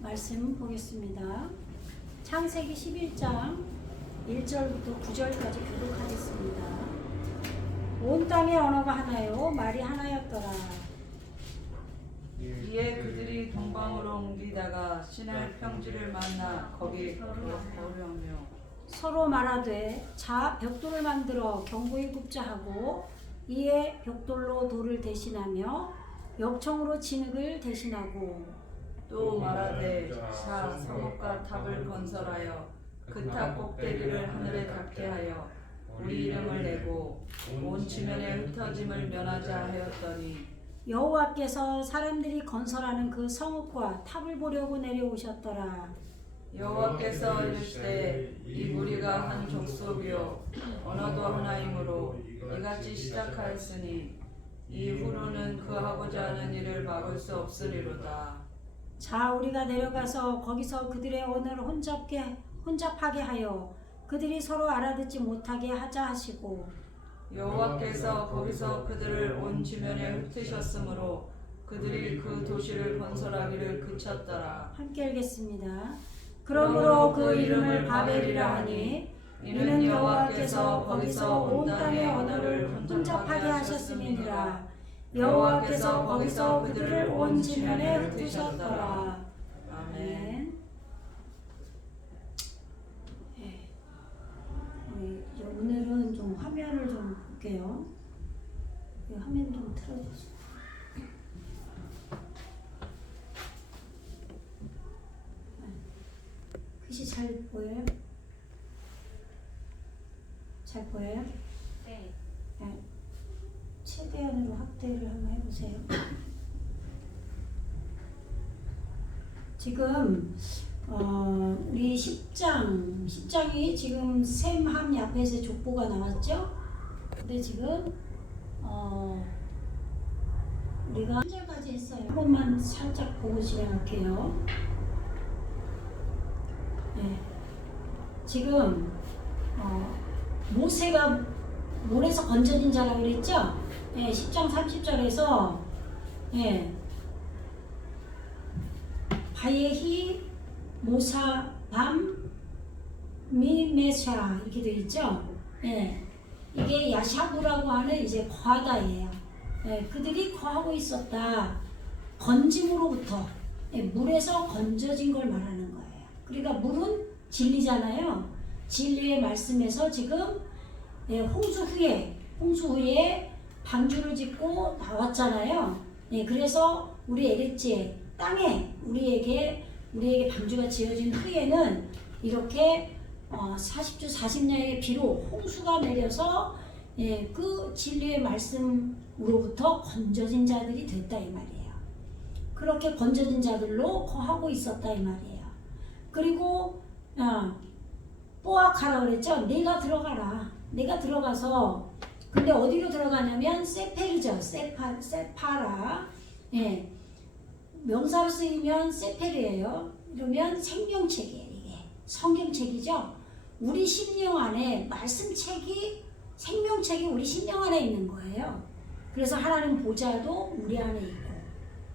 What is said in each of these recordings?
말씀 보겠습니다. 창세기 11장 1절부터 9절까지 교독하겠습니다. 온 땅의 언어가 하나요 말이 하나였더라. 이에 그들이 동방으로 옮기다가 시내 평지를 만나 거기 거류하며 서로 말하되 자 벽돌을 만들어 견고히 굽자 하고 이에 벽돌로 돌을 대신하며 역청으로 진흙을 대신하고 또 말하되 자 성읍과 탑을 건설하여 그 탑 꼭대기를 하늘에 닿게 하여 우리 이름을 내고 온 지면에 흩어짐을 면하자 하였더니 여호와께서 사람들이 건설하는 그 성읍과 탑을 보려고 내려오셨더라. 여호와께서 이르시되 이 무리가 한 족속이요 언어도 하나이므로 이같이 시작하였으니 이후로는 그 하고자 하는 일을 막을 수 없으리로다. 자 우리가 내려가서 거기서 그들의 언어를 혼잡하게 하여 그들이 서로 알아듣지 못하게 하자 하시고 여호와께서 거기서 그들을 온 지면에 흩으셨으므로 그들이 그 도시를 건설하기를 그쳤더라. 함께 읽겠습니다. 그러므로 그 이름을 바벨이라 하니 이는 여호와께서 거기서 온 땅의 언어를 혼잡하게 하셨음이니라. 여호와께서 거기서 그들을 온 지면에 흩으셨더라. 아멘. 오늘은 좀 화면을 좀 볼게요. 화면 좀 틀어주세요. 글씨 잘 보여요? 잘 보여요? 네. 네. 최대한으로 확대를 한번 해보세요. 지금 우리 10장이 지금 셈, 함, 야펫의 족보가 나왔죠? 근데 지금 우리가 1절까지 했어요. 한 번만 살짝 보고 진행할게요. 네. 지금 모세가 물에서 건져진 자라고 그랬죠? 네, 10장 30절에서 네. 바예히 모사 밤 미메샤 이렇게 되어 있죠? 네. 이게 야샤부라고 하는 이제 거하다예요. 네. 그들이 거하고 있었다. 건짐으로부터 네. 물에서 건져진 걸 말하는 거예요. 그러니까 물은 진리잖아요. 진리의 말씀에서 지금 네. 홍수 후에 방주를 짓고 나왔잖아요. 네. 그래서 우리 에릭지에 땅에 우리에게 방주가 지어진 후에는 이렇게 40주 40년의 비로 홍수가 내려서 예, 그 진리의 말씀으로부터 건져진 자들이 됐다 이 말이에요. 그렇게 건져진 자들로 거하고 있었다 이 말이에요. 그리고 뽀악하라 그랬죠. 내가 들어가라. 내가 들어가서 근데 어디로 들어가냐면 세펠이죠. 세파라. 예. 명사로 쓰이면 세펠이에요. 이러면 생명책이에요. 이게 성경책이죠. 우리 심령 안에 말씀책이 생명책이 우리 심령 안에 있는 거예요. 그래서 하나님 보좌도 우리 안에 있고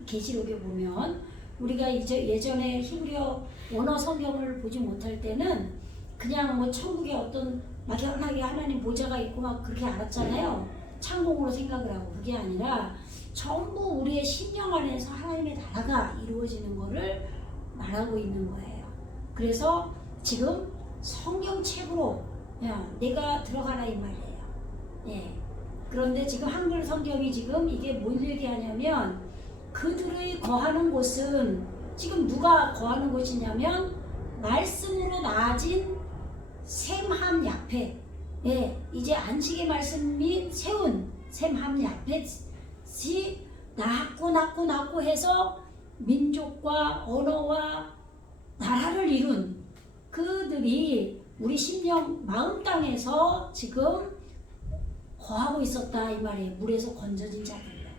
계시록에 보면 우리가 이제 예전에 히브리어 원어 성경을 보지 못할 때는 그냥 뭐 천국에 어떤 막연하게 하나님 보좌가 있고 막 그렇게 알았잖아요. 창공으로 생각을 하고 그게 아니라 전부 우리의 심령 안에서 하나님의 나라가 이루어지는 것을 말하고 있는 거예요. 그래서 지금 성경책으로 내가 들어가라 이 말이에요. 예. 그런데 지금 한글 성경이 지금 이게 뭘 얘기하냐면 그들의 거하는 곳은 지금 누가 거하는 곳이냐면 말씀으로 나아진 셈, 함, 야펫. 예. 이제 안식의 말씀이 세운 셈, 함, 야펫 낳고 해서 민족과 언어와 나라를 이룬 그들이 우리 심령 마음 땅에서 지금 거하고 있었다 이 말이에요. 물에서 건져진 자들로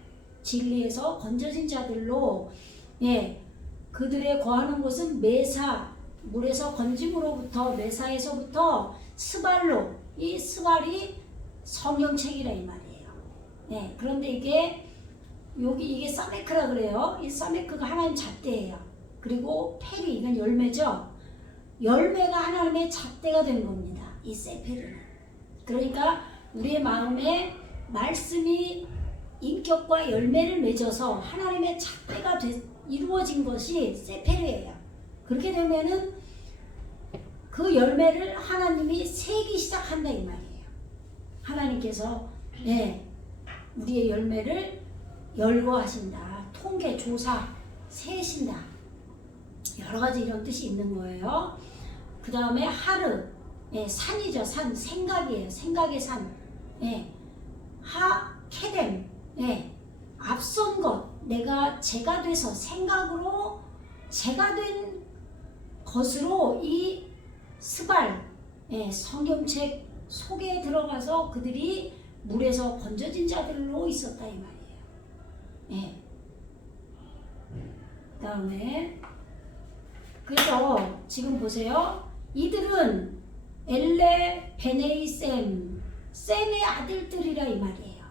진리에서 건져진 자들로 예 그들의 거하는 곳은 메사 물에서 건짐으로부터 메사에서부터 스발로 이 스발이 성경책이라 이 말이에요. 네, 그런데 이게 사메크라 그래요. 이 사메크가 하나님 잣대예요. 그리고 페리, 이건 열매죠. 열매가 하나님의 잣대가 된 겁니다. 이 세페르는. 그러니까 우리의 마음에 말씀이 인격과 열매를 맺어서 하나님의 잣대가 이루어진 것이 세페르예요. 그렇게 되면은 그 열매를 하나님이 세기 시작한다 이 말이에요. 하나님께서 우리의 열매를 열거하신다. 통계, 조사, 세신다. 여러 가지 이런 뜻이 있는 거예요. 그 다음에 하르, 산이죠. 산, 생각이에요. 생각의 산. 케뎀, 앞선 것. 내가 제가 돼서 생각으로 제가 된 것으로 이 스발, 성경책 속에 들어가서 그들이 물에서 건져진 자들로 있었다 이 말이에요. 그 다음에 그래서 지금 보세요. 이들은 엘레, 베네이, 셈의 아들들이라 이 말이에요.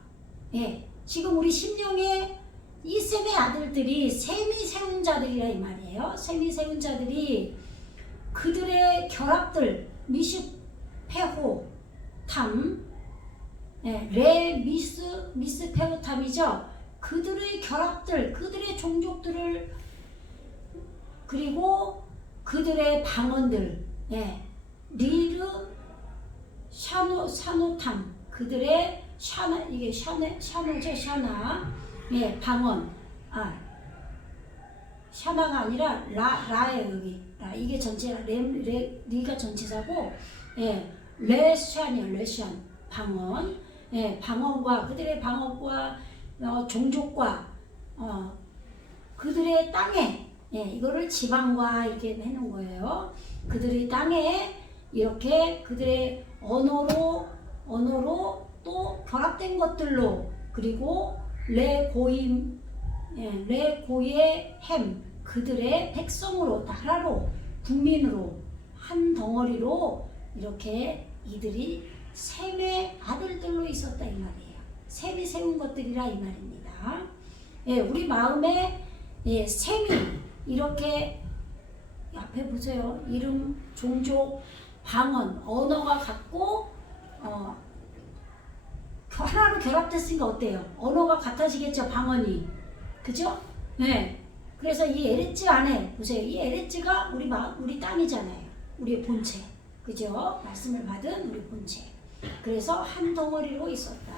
지금 우리 심령에 이 셈의 아들들이 셈이 세운 자들이라 이 말이에요. 셈이 세운 자들이 그들의 결합들, 미스페호 탐, 레 미스 페호탐이죠. 그들의 결합들, 그들의 종족들을, 그리고 그들의 방언들, 리르 샤노탐, 그들의 샤나, 이게 샤노죠, 샤나, 방언, 샤나가 아니라 라예요. 여기 이게 전체 리가 전체사고, 레샨이요, 레샨 방언, 방언과 그들의 방언과 종족과 그들의 땅에, 이거를 지방과 이렇게 해놓은 거예요. 그들의 땅에 이렇게 그들의 언어로 또 결합된 것들로, 그리고 레고의 햄, 그들의 백성으로, 나라로, 국민으로, 한 덩어리로 이렇게 이들이 셈의 아들들로 있었다 이 말이에요. 셈이 세운 것들이라 이 말입니다. 우리 마음에 셈이 이렇게 앞에 보세요. 이름, 종족, 방언, 언어가 같고 하나로 결합됐으니까 어때요? 언어가 같아지겠죠, 방언이. 그죠? 그래서 이 에레츠 안에 보세요. 이 에레츠가 우리 땅이잖아요. 우리의 본체. 그죠? 말씀을 받은 우리 본체. 그래서 한 덩어리로 있었다.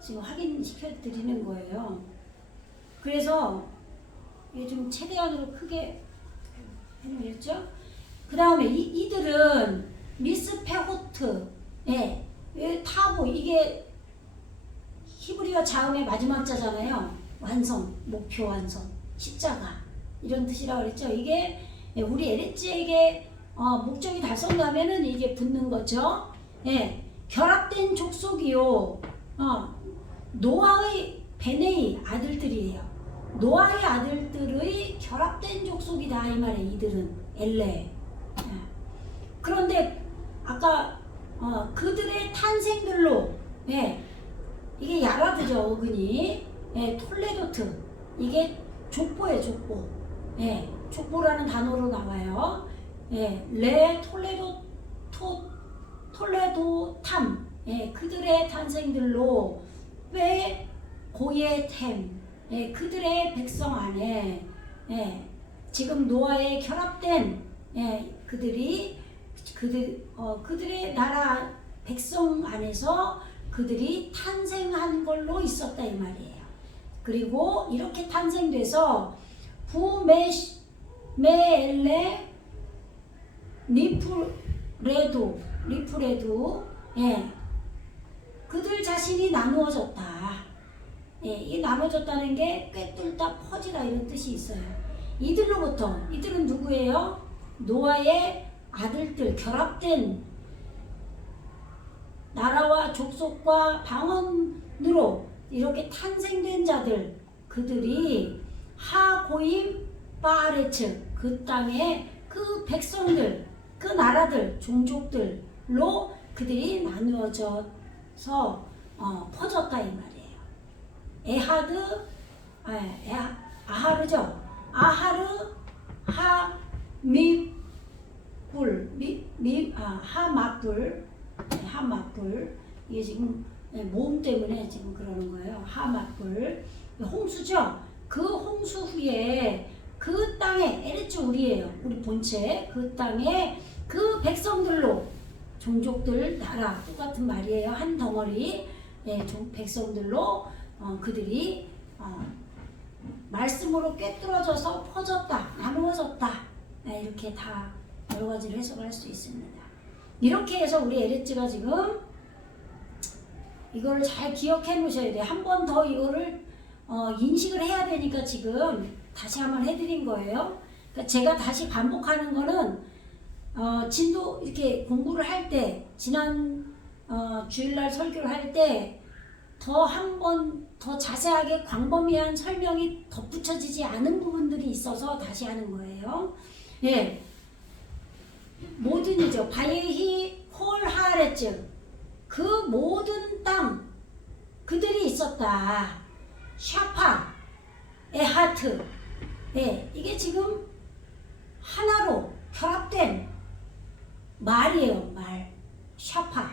지금 확인시켜 드리는 거예요. 그래서 이게 좀 최대한으로 크게 해놓으셨죠? 그 다음에 이들은 미스페호트, 타보, 이게 히브리어 자음의 마지막 자잖아요. 완성, 목표 완성, 십자가, 이런 뜻이라고 그랬죠. 이게 우리 에레츠에게 목적이 달성되면은 이게 붙는 거죠. 결합된 족속이요. 노아의 베네이 아들들이에요. 노아의 아들들의 결합된 족속이다 이 말이에요. 이들은 엘레. 그런데 아까 그들의 탄생들로, 이게 야라드죠, 어근이. 톨레도트, 이게 족보예요, 족보. 족보라는 단어로 나와요. 레 톨레도탐, 그들의 탄생들로, 왜 고의 템, 그들의 백성 안에, 지금 노아에 결합된 그들의 나라 백성 안에서 그들이 탄생한 걸로 있었다 이 말이에요. 그리고 이렇게 탄생돼서 부메엘레 리프레도, 그들 자신이 나누어졌다. 이 나눠졌다는 게 꿰뚫다, 퍼지다 이런 뜻이 있어요. 이들은 누구예요? 노아의 아들들, 결합된 나라와 족속과 방언으로 이렇게 탄생된 자들, 그들이 하고임 바레츠, 그 땅에 그 백성들, 그 나라들, 종족들로 그들이 나누어져서 퍼졌다 이 말이에요. 아하르죠. 아하르 하맞불 하맞불 이게 지금 모음 때문에 지금 그러는 거예요. 하맞불 홍수죠. 그 홍수 후에 그 땅에 에레츠 우리예요. 우리 본체 그 땅에 그 백성들로 종족들 나라 똑같은 말이에요. 한 덩어리 백성들로 그들이 말씀으로 꿰뚫어져서 퍼졌다, 나누어졌다 이렇게 다 여러 가지를 해석할 수 있습니다. 이렇게 해서 우리 에레츠가 지금 이거를 잘 기억해 놓으셔야 돼요. 한 번 더 이거를 인식을 해야 되니까 지금 다시 한번 해드린 거예요. 그러니까 제가 다시 반복하는 거는 진도 이렇게 공부를 할 때 지난 주일날 설교를 할 때 더 한 번 더 자세하게 광범위한 설명이 덧붙여지지 않은 부분들이 있어서 다시 하는 거예요. 예, 모든이죠. 바예히 콜 하레츠 그 모든 땅 그들이 있었다. 샤파 에하트 이게 지금 하나로 결합된 말이에요. 말 샤파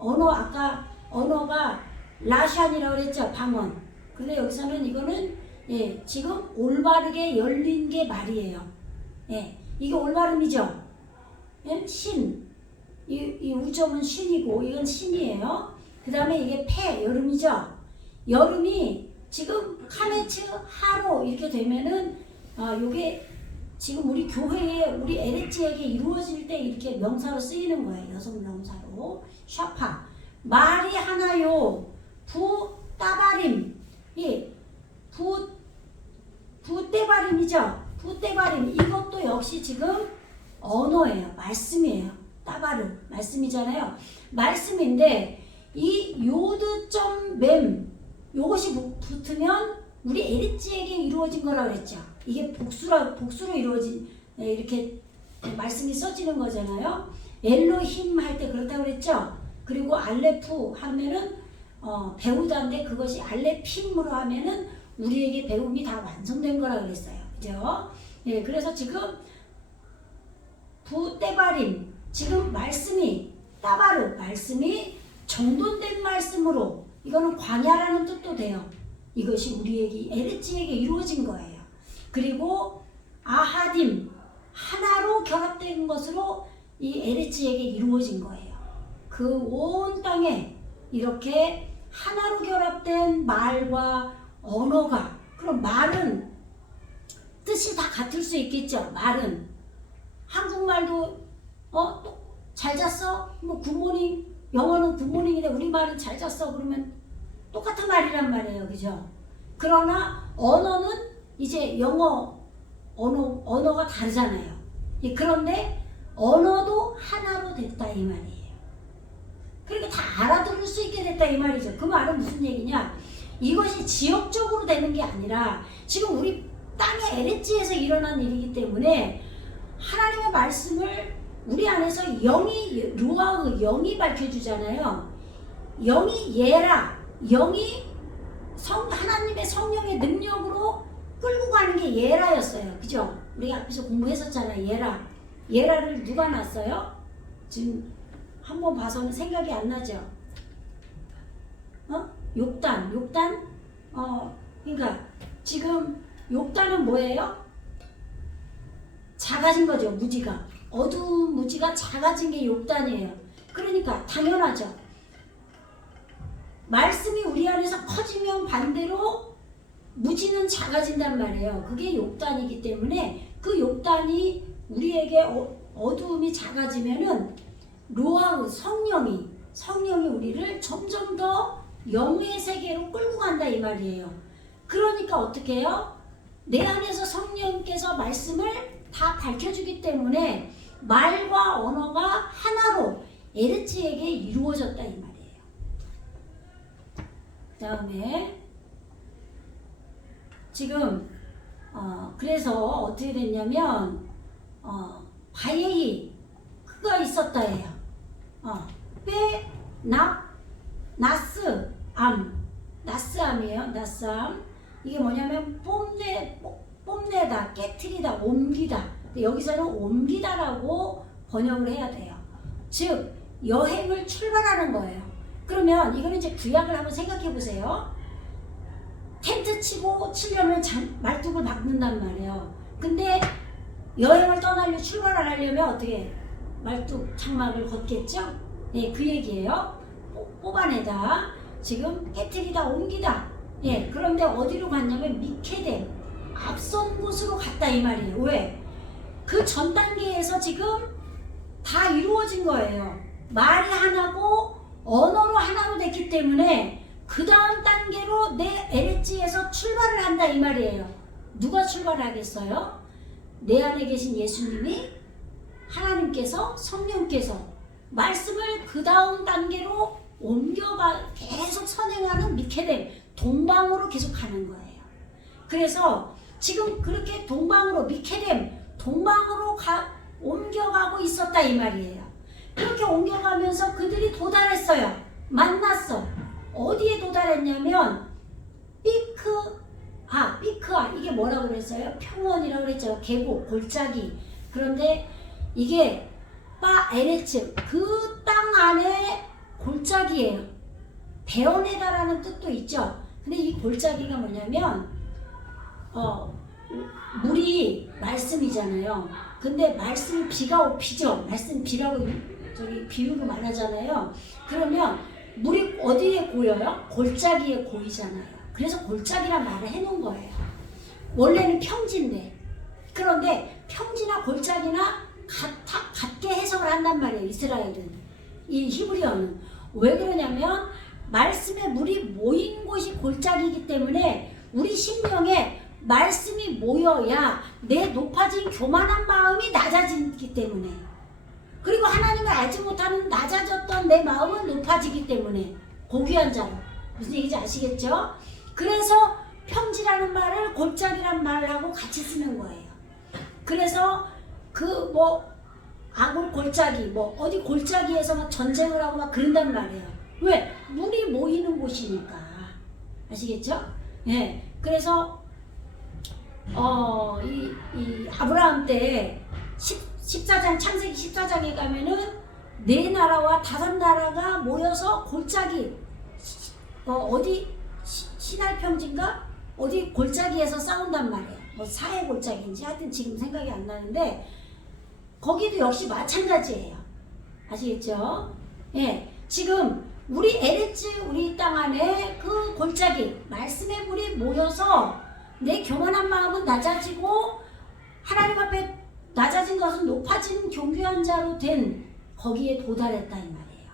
아까 언어가 라샨이라고 그랬죠. 방언. 근데 여기서는 이거는 지금 올바르게 열린 게 말이에요. 이게 올바름이죠. 신. 이 우점은 신이고 이건 신이에요. 그 다음에 이게 여름이죠. 여름이 지금 카메츠 하로 이렇게 되면은 요게 지금 우리 교회에 우리 에레츠에게 이루어질 때 이렇게 명사로 쓰이는 거예요. 여성 명사로. 샤파. 말이 하나요. 따바림. 부떼바림이죠. 부떼바림. 이것도 역시 지금 언어예요. 말씀이에요. 따바르. 말씀이잖아요. 말씀인데 이 요드점 맴 요것이 붙으면 우리 에레츠에게 이루어진 거라고 그랬죠. 이게 복수로 이루어진 이렇게 말씀이 써지는 거잖아요. 엘로힘 할 때 그렇다고 그랬죠. 그리고 알레프 하면은 배우자인데 그것이 알레핌으로 하면은 우리에게 배움이 다 완성된 거라고 그랬어요. 그죠? 그래서 지금 부떼바림 지금 말씀이 따바르 말씀이 정돈된 말씀으로 이거는 광야라는 뜻도 돼요. 이것이 우리에게 에레츠에게 이루어진 거예요. 그리고 아하딤 하나로 결합된 것으로 이 에레츠에게 이루어진 거예요. 그 온 땅에 이렇게 하나로 결합된 말과 언어가 그럼 말은 뜻이 다 같을 수 있겠죠. 말은 한국말도 잘 잤어? 뭐 굿모닝 영어는 굿모닝인데 우리말은 잘 잤어 그러면 똑같은 말이란 말이에요. 그죠? 그러나 언어는 이제 영어 언어가 다르잖아요. 그런데 언어도 하나로 됐다 이 말이에요. 그러니까 다 알아들을 수 있게 됐다 이 말이죠. 그 말은 무슨 얘기냐? 이것이 지역적으로 되는 게 아니라 지금 우리 땅의 에레츠에서 일어난 일이기 때문에 하나님의 말씀을 우리 안에서 영이 루아의 영이 밝혀주잖아요. 영이 예라 영이 하나님의 성령의 능력으로 끌고 가는 게 예라였어요. 그죠? 우리 앞에서 공부했었잖아요. 예라를 누가 낳았어요? 지금 한번 봐서는 생각이 안 나죠? 욕단. 그러니까 지금 욕단은 뭐예요? 작아진 거죠. 무지가. 어두운 무지가 작아진 게 욕단이에요. 그러니까 당연하죠. 말씀이 우리 안에서 커지면 반대로 무지는 작아진단 말이에요. 그게 욕단이기 때문에 그 욕단이 우리에게 어두움이 작아지면은 로아의 성령이 우리를 점점 더 영의 세계로 끌고 간다 이 말이에요. 그러니까 어떻게 해요? 내 안에서 성령께서 말씀을 다 밝혀주기 때문에 말과 언어가 하나로 에레츠에게 이루어졌다 이 말이에요. 그 다음에 지금 그래서 어떻게 됐냐면 바예히 그가 있었다예요. 나스암이에요. 나스암 이게 뭐냐면 뽐내다, 깨트리다, 옮기다. 근데 여기서는 옮기다라고 번역을 해야 돼요. 즉 여행을 출발하는 거예요. 그러면 이거는 이제 구약을 한번 생각해 보세요. 텐트 치고 치려면 말뚝을 박는단 말이에요. 근데 여행을 떠나려 출발을 하려면 어떻게 말뚝 장막을 걷겠죠? 예, 그 얘기예요. 뽑아내다, 지금 깨트리다, 옮기다. 예, 그런데 어디로 갔냐면 미케뎀, 앞선 곳으로 갔다 이 말이에요. 왜? 그 전 단계에서 지금 다 이루어진 거예요. 말이 하나고 언어로 하나로 됐기 때문에 그 다음 단계로 내 에레츠에서 출발을 한다 이 말이에요. 누가 출발하겠어요? 내 안에 계신 예수님이, 하나님께서, 성령께서 말씀을 그 다음 단계로 옮겨가 계속 선행하는 미케뎀, 동방으로 계속 가는 거예요. 그래서 지금 그렇게 동방으로, 미케뎀 동방으로 옮겨가고 있었다 이 말이에요. 그렇게 옮겨가면서 그들이 도달했어요. 만났어. 어디에 도달했냐면 삐크아, 이게 뭐라고 그랬어요? 평원이라고 그랬죠. 계곡, 골짜기. 그런데 이게 에레츠, 그 땅 안에 골짜기예요. 베어내다라는 뜻도 있죠. 근데 이 골짜기가 뭐냐면 물이 말씀이잖아요. 근데 말씀이 비가 비죠. 말씀 비라고 저기 비유로 말하잖아요. 그러면 물이 어디에 고여요? 골짜기에 고이잖아요. 그래서 골짜기란 말을 해놓은 거예요. 원래는 평지인데, 그런데 평지나 골짜기나 같게 해석을 한단 말이에요. 이스라엘은, 이 히브리어는. 왜 그러냐면 말씀에 물이 모인 곳이 골짜기이기 때문에 우리 심령에 말씀이 모여야 내 높아진 교만한 마음이 낮아지기 때문에, 그리고 하나님을 알지 못하는 낮아졌던 내 마음은 높아지기 때문에, 고귀한 자로. 무슨 얘기인지 아시겠죠? 그래서 평지라는 말을 골짜기란 말하고 같이 쓰는 거예요. 그래서 아골 골짜기, 어디 골짜기에서 막 전쟁을 하고 막 그런단 말이에요. 왜? 물이 모이는 곳이니까. 아시겠죠? 예. 그래서 이 아브라함 때 14장, 창세기 14장에 가면은 4나라와 5나라가 모여서 골짜기, 어디 시날 평지인가? 어디 골짜기에서 싸운단 말이에요. 사해 골짜기인지 하여튼 지금 생각이 안 나는데, 거기도 역시 마찬가지예요. 아시겠죠? 예. 지금 우리 에레츠, 우리 땅 안에 그 골짜기, 말씀의 물이 모여서 내 교만한 마음은 낮아지고 하나님 앞에 낮아진 것은 높아진 존귀한 자로 된 거기에 도달했다 이 말이에요.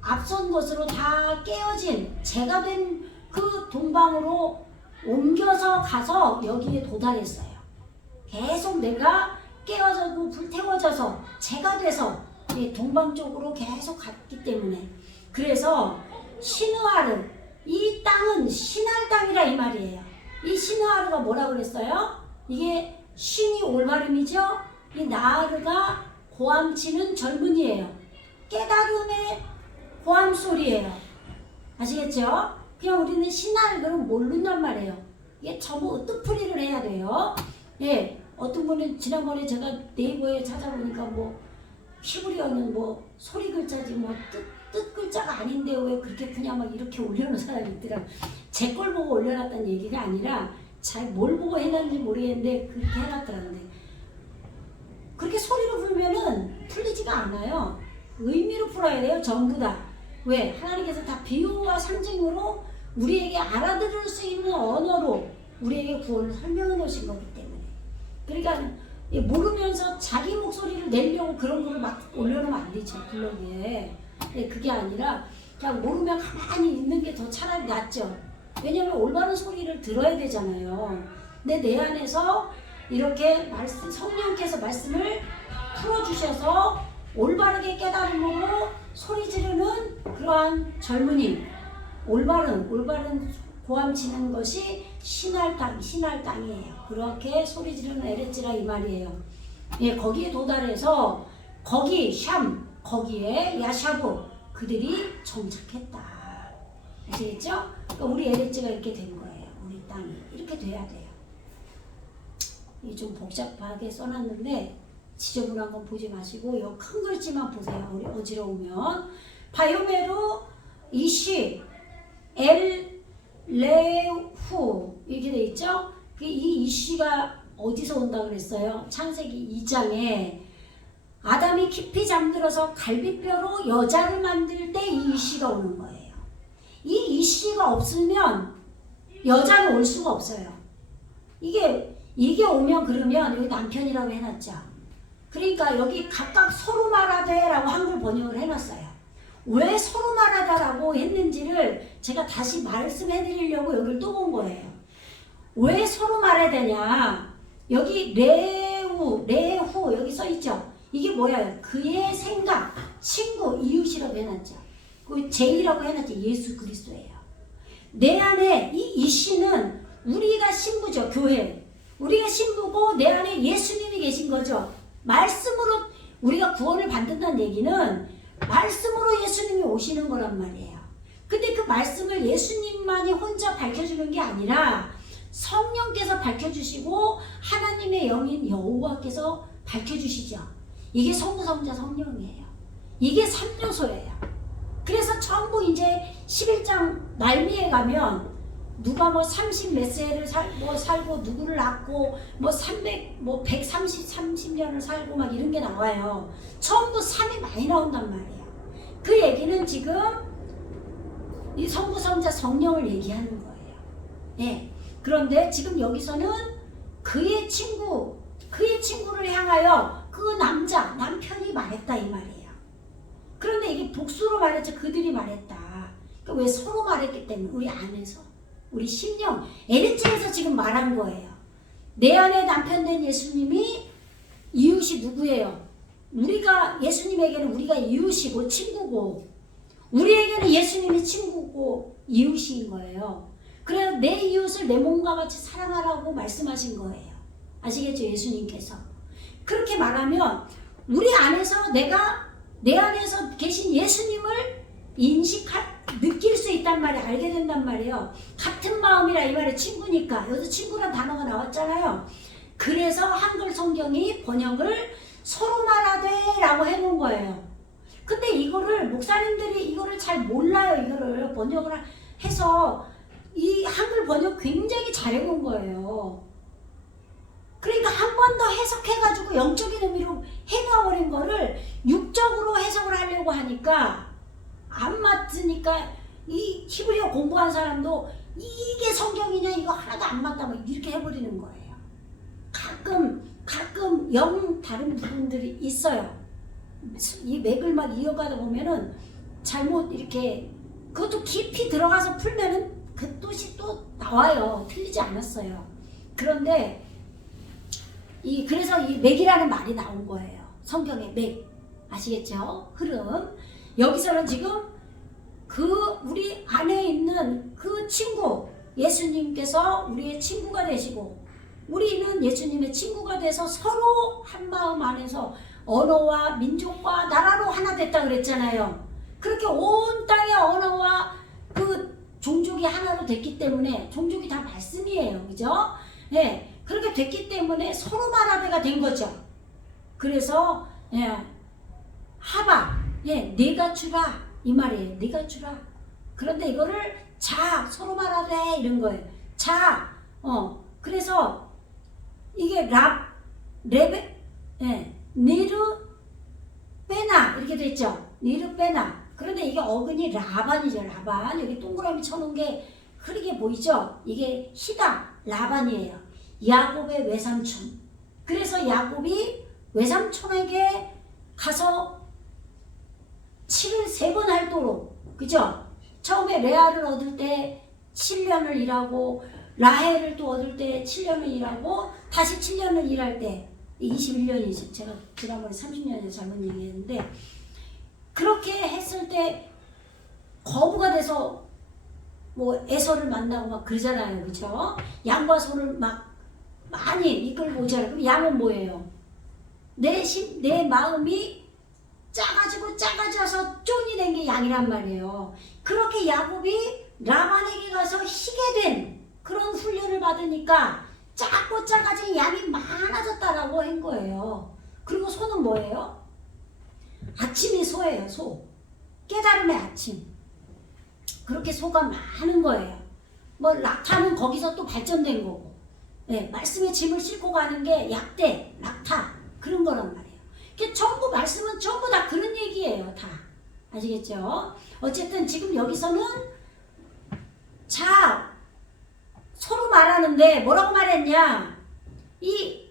앞선 것으로 다 깨어진 제가 된 그 동방으로 옮겨서 가서 여기에 도달했어요. 계속 내가 깨어져도 불태워져서 제가 돼서 동방 쪽으로 계속 갔기 때문에, 그래서 시느하르, 이 땅은 신할 땅이라 이 말이에요. 이 시느하르가 뭐라 그랬어요? 이게 신이 올바름이죠. 이 나하르가 고함치는 젊은이에요. 깨달음의 고함 소리예요. 아시겠죠? 그냥 우리는 신할 그럼 모른단 말이에요. 이게 전부 뜻풀이를 해야 돼요. 예, 어떤 분은 지난번에 제가 네이버에 찾아보니까 히브리어는 소리 글자지 뜻 글자가 아닌데 왜 그렇게 그냥 막 이렇게 올려놓은 사람이 있더라고요. 제 걸 보고 올려놨다는 얘기가 아니라 잘 뭘 보고 해놨는지 모르겠는데 그렇게 해놨더라는데, 그렇게 소리로 풀면은 풀리지가 않아요. 의미로 풀어야 돼요. 전부 다. 왜? 하나님께서 다 비유와 상징으로 우리에게 알아들을 수 있는 언어로 우리에게 구원을 설명해 놓으신 거기 때문에. 그러니까 모르면서 자기 목소리를 내려고 그런 거를 막 올려놓으면 안 되죠. 블로그에. 그게 아니라 그냥 모르면 가만히 있는 게 더 차라리 낫죠. 왜냐면 올바른 소리를 들어야 되잖아요. 근데 내 안에서 이렇게 성령께서 말씀을 풀어주셔서 올바르게 깨달음으로 소리 지르는 그러한 젊은이, 올바른 고함치는 것이 신할 땅이에요. 그렇게 소리 지르는 에레츠라 이 말이에요. 예, 거기에 도달해서 거기에 야샤브 그들이 정착했다. 아시겠죠? 그러니까 우리 에레츠가 이렇게 된 거예요. 우리 땅이 이렇게 돼야 돼요. 이게 좀 복잡하게 써놨는데 지저분한 건 보지 마시고 요 큰 글씨만 보세요. 우리 어지러우면 바요메로 이시 엘레후 이렇게 돼 있죠? 이 이시가 어디서 온다 그랬어요? 창세기 2장에 아담이 깊이 잠들어서 갈비뼈로 여자를 만들 때 이 이시가 오는 거예요. 이 이시가 없으면 여자는 올 수가 없어요. 이게 오면 그러면 여기 남편이라고 해놨죠. 그러니까 여기 각각 서로 말하되라고 한글 번역을 해놨어요. 왜 서로 말하다라고 했는지를 제가 다시 말씀해 드리려고 여기를 또 본 거예요. 왜 서로 말해야 되냐? 여기 레후 여기 써있죠. 이게 뭐야? 그의 생각, 친구, 이웃이라고 해놨죠. 그 제이라고 해놨죠. 예수 그리스도예요. 내 안에 이 이씨는 우리가 신부죠. 교회. 우리가 신부고 내 안에 예수님이 계신 거죠. 말씀으로 우리가 구원을 받는다는 얘기는 말씀으로 예수님이 오시는 거란 말이에요. 근데 그 말씀을 예수님만이 혼자 밝혀주는 게 아니라 성령께서 밝혀주시고 하나님의 영인 여호와께서 밝혀주시죠. 이게 성부, 성자, 성령이에요. 이게 3요소예요. 그래서 전부 이제 11장 말미에 가면 누가 뭐 30 몇 세를 살고 누구를 낳고 뭐 130년을 살고 막 이런 게 나와요. 전부 3이 많이 나온단 말이에요. 그 얘기는 지금 이 성부, 성자, 성령을 얘기하는 거예요. 예. 그런데 지금 여기서는 그의 친구를 향하여 그 남편이 말했다 이 말이에요. 그런데 이게 복수로 말했죠. 그들이 말했다. 그러니까 왜 서로 말했기 때문에 우리 안에서 우리 심령 에르츠에서 지금 말한 거예요. 내 안에 남편 된 예수님이 이웃이 누구예요? 우리가 예수님에게는 우리가 이웃이고 친구고 우리에게는 예수님이 친구고 이웃인 거예요. 그래서 내 이웃을 내 몸과 같이 사랑하라고 말씀하신 거예요. 아시겠죠? 예수님께서. 그렇게 말하면 우리 안에서 내 안에서 계신 예수님을 느낄 수 있단 말이에요. 알게 된단 말이에요. 같은 마음이라 이 말에 친구니까. 여기서 친구란 단어가 나왔잖아요. 그래서 한글 성경이 번역을 서로 말하되 라고 해놓은 거예요. 근데 이거를 목사님들이 이거를 잘 몰라요. 이거를 번역을 해서 이 한글 번역 굉장히 잘 해놓은 거예요. 그러니까 한 번 더 해석해가지고 영적인 의미로 해놔버린 거를 육적으로 해석을 하려고 하니까 안 맞으니까 이 히브리어 공부한 사람도 이게 성경이냐 이거 하나도 안 맞다 뭐 이렇게 해버리는 거예요. 가끔 영 다른 부분들이 있어요. 이 맥을 막 이어가다 보면은 잘못 이렇게 그것도 깊이 들어가서 풀면은 그 뜻이 또 나와요. 틀리지 않았어요. 그런데 그래서 이 맥이라는 말이 나온 거예요. 성경의 맥. 아시겠죠? 흐름. 여기서는 지금 우리 안에 있는 그 친구, 예수님께서 우리의 친구가 되시고, 우리는 예수님의 친구가 돼서 서로 한 마음 안에서 언어와 민족과 나라로 하나 됐다 그랬잖아요. 그렇게 온 땅의 언어와 그 종족이 하나로 됐기 때문에, 종족이 다 말씀이에요. 그죠? 예. 그렇게 됐기 때문에 서로 말하대가 된 거죠. 그래서 하바, 네가 주라 이 말이에요. 네가 주라. 그런데 이거를 서로 말하되 이런 거예요. 그래서 이게 니르 빼나 이렇게 됐죠. 니르 빼나. 그런데 이게 어근이 라반이죠. 라반. 여기 동그라미 쳐놓은 게 흐리게 보이죠. 이게 히다 라반이에요. 야곱의 외삼촌. 그래서 야곱이 외삼촌에게 가서 7을 3번 할도록, 그죠? 처음에 레아를 얻을 때 7년을 일하고 라헬을 또 얻을 때 7년을 일하고 다시 7년을 일할 때 21년이죠. 제가 지난번에 30년에 잘못 얘기했는데 그렇게 했을 때 거부가 돼서 뭐 에서를 만나고 막 그러잖아요. 그죠? 양과 소를 막 많이 이끌고 오잖아요. 그럼 양은 뭐예요? 내 마음이 작아져서 쫀이 된 게 양이란 말이에요. 그렇게 야곱이 라반에게 가서 희게 된 그런 훈련을 받으니까 작고 작아진 양이 많아졌다라고 한 거예요. 그리고 소는 뭐예요? 아침이 소예요. 소. 깨달음의 아침. 그렇게 소가 많은 거예요. 뭐 락타는 거기서 또 발전된 거고, 네, 말씀의 짐을 싣고 가는 게 약대, 락타 그런 거란 말이에요. 전부 말씀은 전부 다 그런 얘기예요. 다 아시겠죠? 어쨌든 지금 여기서는 자 서로 말하는데 뭐라고 말했냐? 이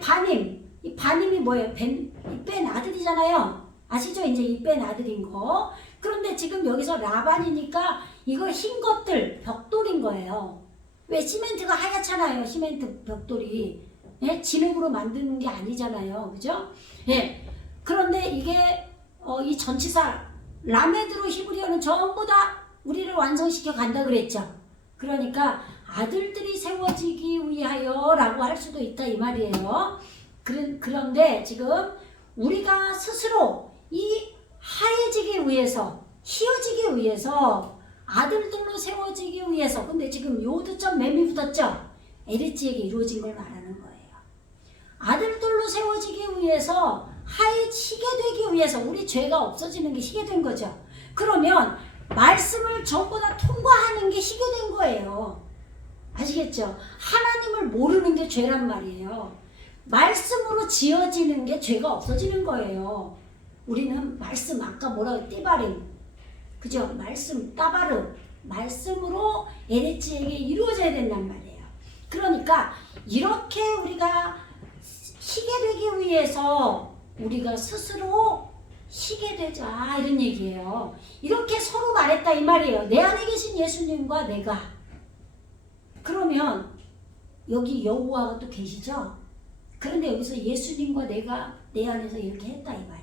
바님, 이 바님이 뭐예요? 벤 아들이잖아요. 아시죠? 이제 이 벤 아들인 거. 그런데 지금 여기서 라반이니까 이거 흰 것들 벽돌인 거예요. 왜? 시멘트가 하얗잖아요. 시멘트 벽돌이. 예? 진흙으로 만드는 게 아니잖아요. 그죠? 예. 그런데 이게 이 전치사 라메드로 히브리어는 전부 다 우리를 완성시켜 간다 그랬죠. 그러니까 아들들이 세워지기 위하여 라고 할 수도 있다 이 말이에요. 그런데 지금 우리가 스스로 이 하얘지기 위해서, 희어지기 위해서, 아들들로 세워지기 위해서, 근데 지금 요드점 맴이 붙었죠? 에리츠에게 이루어진 걸 말하는 거예요. 아들들로 세워지기 위해서, 하얘지게 되기 위해서, 우리 죄가 없어지는 게 희게 된 거죠. 그러면 말씀을 전부 다 통과하는 게 희게 된 거예요. 아시겠죠? 하나님을 모르는 게 죄란 말이에요. 말씀으로 지어지는 게 죄가 없어지는 거예요. 우리는 말씀, 아까 뭐라고 띠바림, 그죠? 말씀, 따바르, 말씀으로 에레츠에게 이루어져야 된단 말이에요. 그러니까 이렇게 우리가 희게 되기 위해서 우리가 스스로 희게 되자 이런 얘기예요. 이렇게 서로 말했다 이 말이에요. 내 안에 계신 예수님과 내가. 그러면 여기 여호와가 또 계시죠? 그런데 여기서 예수님과 내가 내 안에서 이렇게 했다 이 말이에요.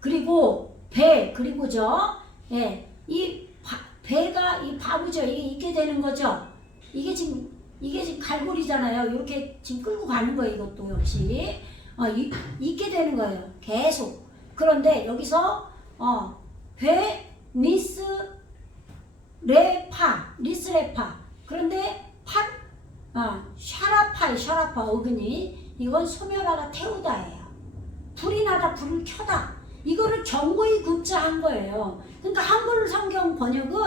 그리고 그리고죠. 예, 배가 이 바보죠. 이게 있게 되는 거죠. 이게 지금 갈고리잖아요. 이렇게 지금 끌고 가는 거예요. 이것도 역시 있게 되는 거예요. 계속. 그런데 여기서 리스레파. 그런데 샤라파 어근이 이건 소멸하다 태우다예요. 불이 나다 불을 켜다. 이거를 경고의 굽자한 거예요. 그러니까 한글 성경 번역은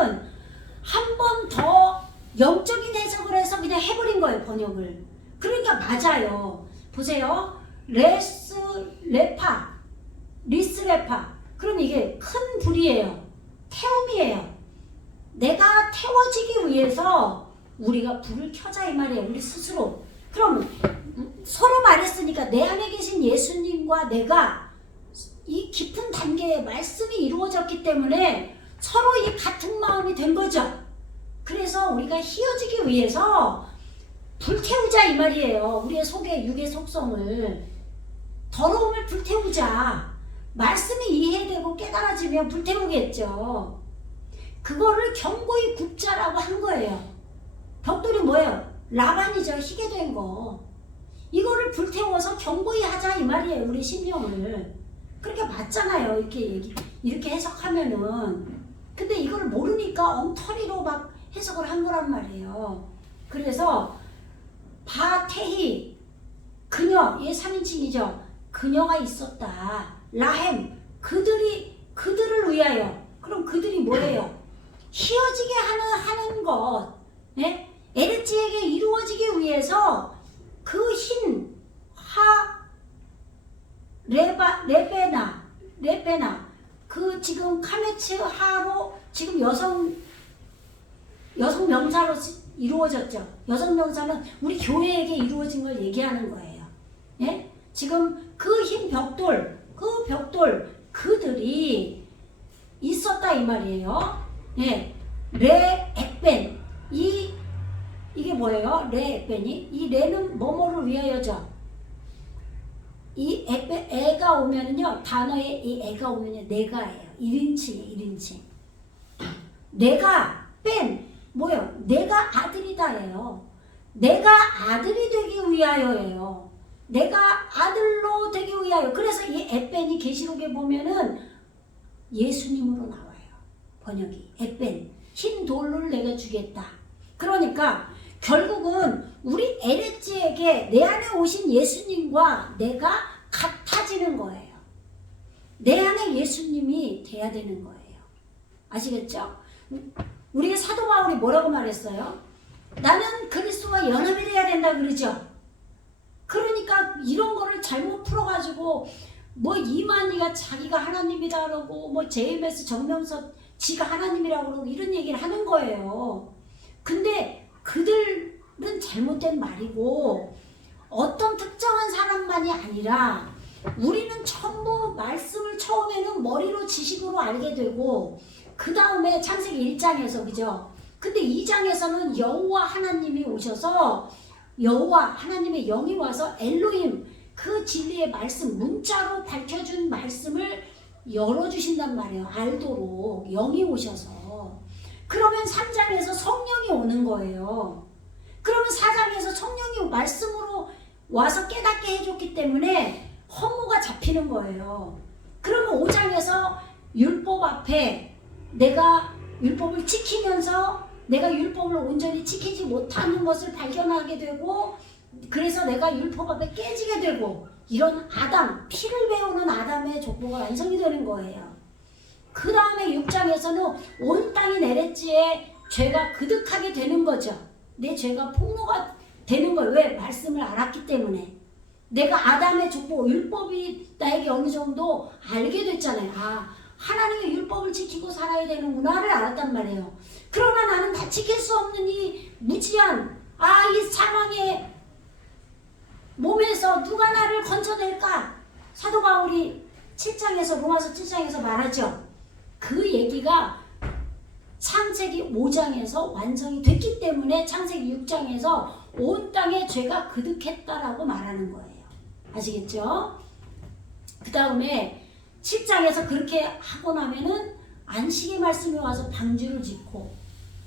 한 번 더 영적인 해석을 해서 그냥 해버린 거예요. 번역을. 그러니까 맞아요. 보세요. 리스레파. 그럼 이게 큰 불이에요. 태움이에요. 내가 태워지기 위해서 우리가 불을 켜자 이 말이에요. 우리 스스로. 그럼 서로 말했으니까 내 안에 계신 예수님과 내가 이 깊은 단계의 말씀이 이루어졌기 때문에 서로 이 같은 마음이 된 거죠. 그래서 우리가 희어지기 위해서 불태우자 이 말이에요. 우리의 속의 육의 속성을, 더러움을 불태우자. 말씀이 이해되고 깨달아지면 불태우겠죠. 그거를 경고의 굽자라고 한 거예요. 벽돌이 뭐예요? 라반이죠. 희게 된 거. 이거를 불태워서 경고히 하자 이 말이에요. 우리 심령을. 그렇게 맞잖아요. 이렇게 해석하면은. 근데 이걸 모르니까 엉터리로 막 해석을 한 거란 말이에요. 그래서 바테히 그녀, 얘 3인칭이죠. 그녀가 있었다. 라햄, 그들을 위하여. 그럼 그들이 뭐예요? 희어지게 하는 것. 네? 에르츠에게 이루어지기 위해서 그 흰 레베나 그 지금 카메츠 하로 지금 여성 명사로 이루어졌죠. 여성 명사는 우리 교회에게 이루어진 걸 얘기하는 거예요. 예? 지금 그 흰 벽돌 그들이 있었다 이 말이에요. 예. 레엑벤 이게 뭐예요? 레엑벤이 이 레는 뭐뭐를 위하여죠. 이 애가 오면은요, 단어에 이 애가 오면요, 내가예요. 1인칭이에요. 내가 뭐예요? 내가 아들이다예요. 내가 아들이 되기 위하여예요. 내가 아들로 되기 위하여. 그래서 이 에벤이 계시록에 보면은 예수님으로 나와요. 번역이. 에벤. 흰 돌을 내가 주겠다. 그러니까 결국은 우리 에레지에게 내 안에 오신 예수님과 내가 같아지는 거예요. 내 안에 예수님이 돼야 되는 거예요. 아시겠죠? 우리 사도 바울이 뭐라고 말했어요? 나는 그리스도와 연합이 돼야 된다 그러죠. 그러니까 이런 거를 잘못 풀어가지고 뭐 이만희가 자기가 하나님이다 그러고 뭐 JMS 정명석 지가 하나님이라고 그러고 이런 얘기를 하는 거예요. 근데 그들은 잘못된 말이고 어떤 특정한 사람만이 아니라 우리는 전부 말씀을 처음에는 머리로 지식으로 알게 되고 그 다음에 창세기 1장에서 그죠? 근데 2장에서는 여호와 하나님이 오셔서 여호와 하나님의 영이 와서 엘로힘 그 진리의 말씀 문자로 밝혀준 말씀을 열어주신단 말이에요. 알도록 영이 오셔서. 그러면 3장에서 성령이 오는 거예요. 그러면 4장에서 성령이 말씀으로 와서 깨닫게 해줬기 때문에 허무가 잡히는 거예요. 그러면 5장에서 율법 앞에 내가 율법을 지키면서 내가 율법을 온전히 지키지 못하는 것을 발견하게 되고 그래서 내가 율법 앞에 깨지게 되고 이런 아담, 피를 배우는 아담의 족보가 완성이 되는 거예요. 그 다음에 6장에서는 온 땅이 내랬지에 죄가 그득하게 되는 거죠. 내 죄가 폭로가 되는 거예요. 왜? 말씀을 알았기 때문에. 내가 아담의 족보, 율법이 나에게 어느 정도 알게 됐잖아요. 아, 하나님의 율법을 지키고 살아야 되는구나를 알았단 말이에요. 그러나 나는 다 지킬 수 없는 이 무지한 이 사망의 몸에서 누가 나를 건져낼까? 사도 바울이 7장에서 로마서 7장에서 말하죠. 그 얘기가 창세기 5장에서 완성이 됐기 때문에 창세기 6장에서 온 땅에 죄가 그득했다라고 말하는 거예요. 아시겠죠? 그 다음에 7장에서 그렇게 하고 나면은 안식의 말씀이 와서 방주를 짓고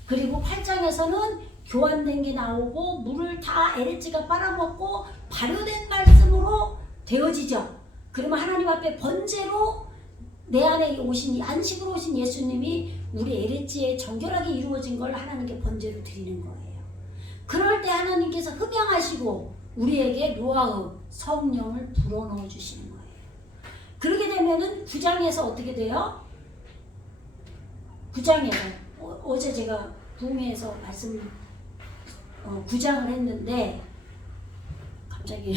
그리고 8장에서는 교환된 게 나오고 물을 다 에레지가 빨아먹고 발효된 말씀으로 되어지죠. 그러면 하나님 앞에 번제로 내 안에 오신 안식으로 오신 예수님이 우리 에레지에 정결하게 이루어진 걸 하나님께 번제로 드리는 거예요. 그럴 때 하나님께서 흠양하시고 우리에게 노아의 성령을 불어넣어 주시는 거예요. 그렇게 되면은 9장에서 어떻게 돼요? 9장에서 어제 제가 부흥회에서 말씀 9장을 했는데 갑자기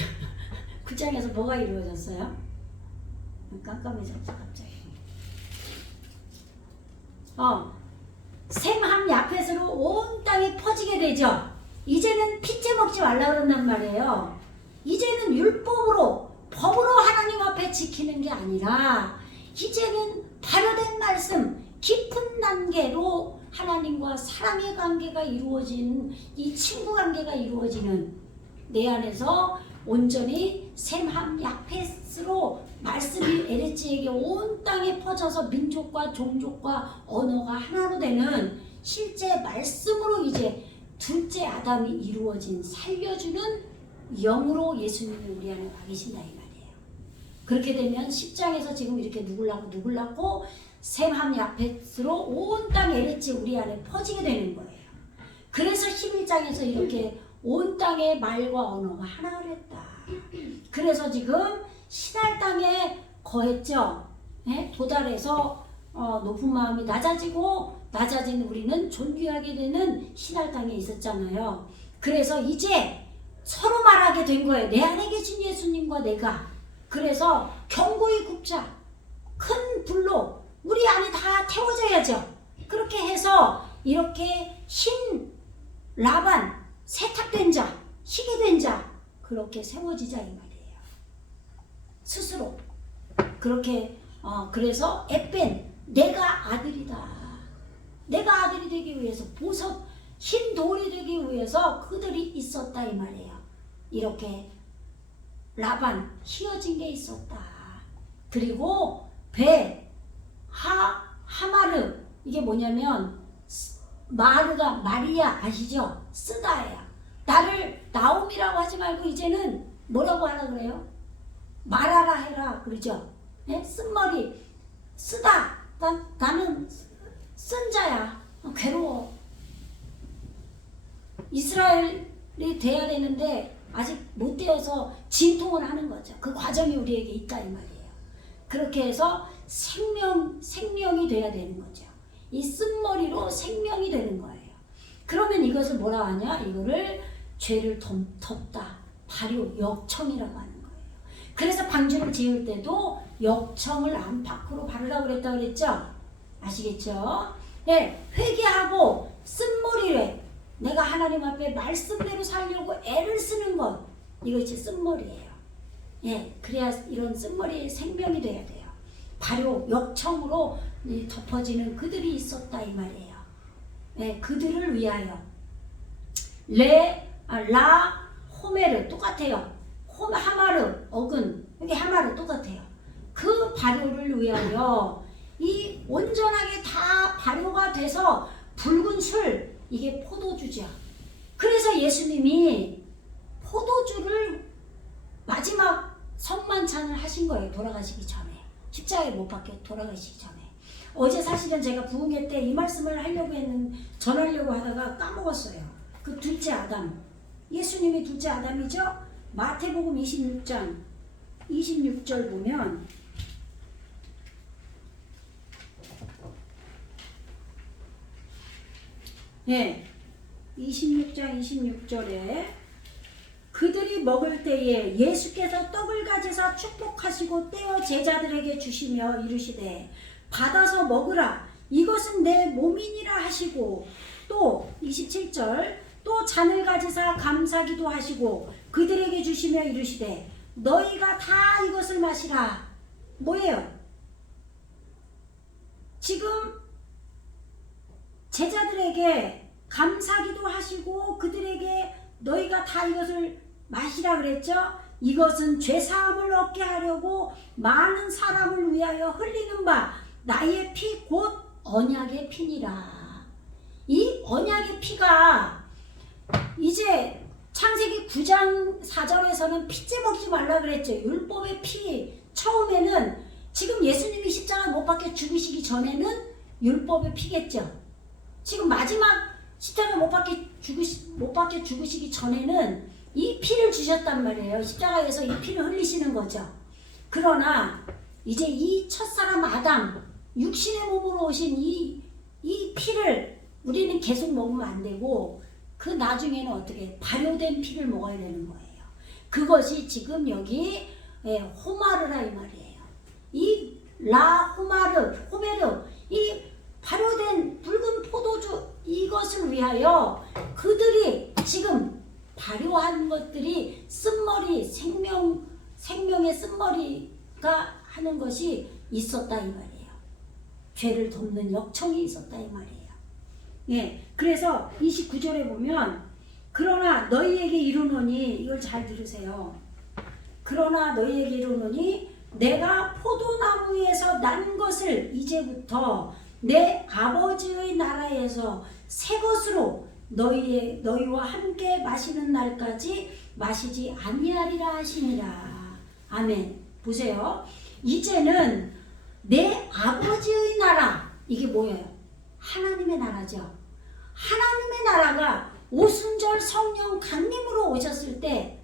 9장에서 뭐가 이루어졌어요? 깜깜해졌어 갑자기. 셈함 야펫으로 온 땅에 퍼지게 되죠. 이제는 피째 먹지 말라 그런단 말이에요. 이제는 율법으로 법으로 하나님 앞에 지키는 게 아니라 이제는 발효된 말씀 깊은 단계로 하나님과 사랑의 관계가 이루어지는 이 친구 관계가 이루어지는 내 안에서 온전히 셈함 야펫으로 말씀이 에레지에게 온 땅에 퍼져서 민족과 종족과 언어가 하나로 되는 실제 말씀으로 이제 둘째 아담이 이루어진 살려주는 영으로 예수님이 우리 안에 와 계신다 이 말이에요. 그렇게 되면 10장에서 지금 이렇게 누굴 낳고 셈함 야펫으로 온 땅 에레지 우리 안에 퍼지게 되는 거예요. 그래서 11장에서 이렇게 온 땅의 말과 언어가 하나가 됐다. 그래서 지금 신할 땅에 거했죠. 네? 도달해서 높은 마음이 낮아지고 낮아진 우리는 존귀하게 되는 신할 땅에 있었잖아요. 그래서 이제 서로 말하게 된 거예요. 내 안에 계신 예수님과 내가. 그래서 경고의 국자 큰 불로 우리 안에 다 태워져야죠. 그렇게 해서 이렇게 흰 라반 세탁된 자, 희게 된 자 그렇게 세워지자 이 말이에요. 스스로 그렇게 그래서 에벤 내가 아들이다. 내가 아들이 되기 위해서 보석 흰 돌이 되기 위해서 그들이 있었다 이 말이에요. 이렇게 라반 휘어진 게 있었다. 그리고 배 하마르 이게 뭐냐면 마르가 마리아 아시죠? 쓰다예요. 나를 나옴이라고 하지 말고 이제는 뭐라고 하라 그래요? 말하라 해라 그러죠? 네? 쓴머리 쓰다 나는 쓴 자야. 괴로워. 이스라엘이 돼야 되는데 아직 못 되어서 진통을 하는 거죠. 그 과정이 우리에게 있다 이 말이에요. 그렇게 해서 생명이 돼야 되는 거죠. 이 쓴머리로 생명이 되는 거예요. 그러면 이것을 뭐라 하냐? 이거를 죄를 덮다, 발효, 역청이라고 하는 거예요. 그래서 방주를 지을 때도 역청을 안팎으로 바르라고 그랬다 그랬죠? 아시겠죠? 네, 회개하고 쓴머리에 내가 하나님 앞에 말씀대로 살려고 애를 쓰는 것, 이것이 쓴머리예요. 예, 그래야 이런 쓴머리에 생명이 돼야 돼요. 발효, 역청으로 덮어지는 그들이 있었다 이 말이에요. 예, 그들을 위하여. 라, 호메르 똑같아요. 하마르, 어근, 여기 하마르 똑같아요. 그 발효를 위하여 이 온전하게 다 발효가 돼서 붉은 술, 이게 포도주죠. 그래서 예수님이 포도주를 마지막 성만찬을 하신 거예요. 돌아가시기 전에. 십자가에 못 박혀 돌아가시기 전에. 어제 사실은 제가 부흥회 때 이 말씀을 전하려고 하다가 까먹었어요. 그 둘째 아담. 예수님이 둘째 아담이죠? 마태복음 26장 26절 보면 예, 26장 26절에 그들이 먹을 때에 예수께서 떡을 가지사 축복하시고 떼어 제자들에게 주시며 이르시되 받아서 먹으라 이것은 내 몸이니라 하시고 또 27절 또 잔을 가지사 감사기도 하시고 그들에게 주시며 이르시되 너희가 다 이것을 마시라. 뭐예요? 지금 제자들에게 감사기도 하시고 그들에게 너희가 다 이것을 마시라 그랬죠? 이것은 죄사함을 얻게 하려고 많은 사람을 위하여 흘리는 바 나의 피 곧 언약의 피니라. 이 언약의 피가 이제 창세기 9장 4절에서는 피째 먹지 말라 그랬죠. 율법의 피 처음에는 지금 예수님이 십자가 못 박혀 죽으시기 전에는 율법의 피겠죠. 지금 마지막 십자가 못 박혀 죽으시기 전에는 이 피를 주셨단 말이에요. 십자가에서 이 피를 흘리시는 거죠. 그러나 이제 이 첫사람 아담 육신의 몸으로 오신 이 피를 우리는 계속 먹으면 안 되고 그 나중에는 어떻게 발효된 피를 먹어야 되는 거예요. 그것이 지금 여기 호마르라 이 말이에요. 이 호메르 이 발효된 붉은 포도주 이것을 위하여 그들이 지금 발효한 것들이 쓴머리 생명의 쓴머리가 하는 것이 있었다 이 말이에요. 죄를 덮는 역청이 있었다 이 말이에요. 예, 그래서 29절에 보면 그러나 너희에게 이르노니 이걸 잘 들으세요. 그러나 너희에게 이르노니 내가 포도나무에서 난 것을 이제부터 내 아버지의 나라에서 새 것으로 너희와 함께 마시는 날까지 마시지 아니하리라 하시니라. 아멘. 보세요. 이제는 내 아버지의 나라 이게 뭐예요? 하나님의 나라죠. 하나님의 나라가 오순절 성령 강림으로 오셨을 때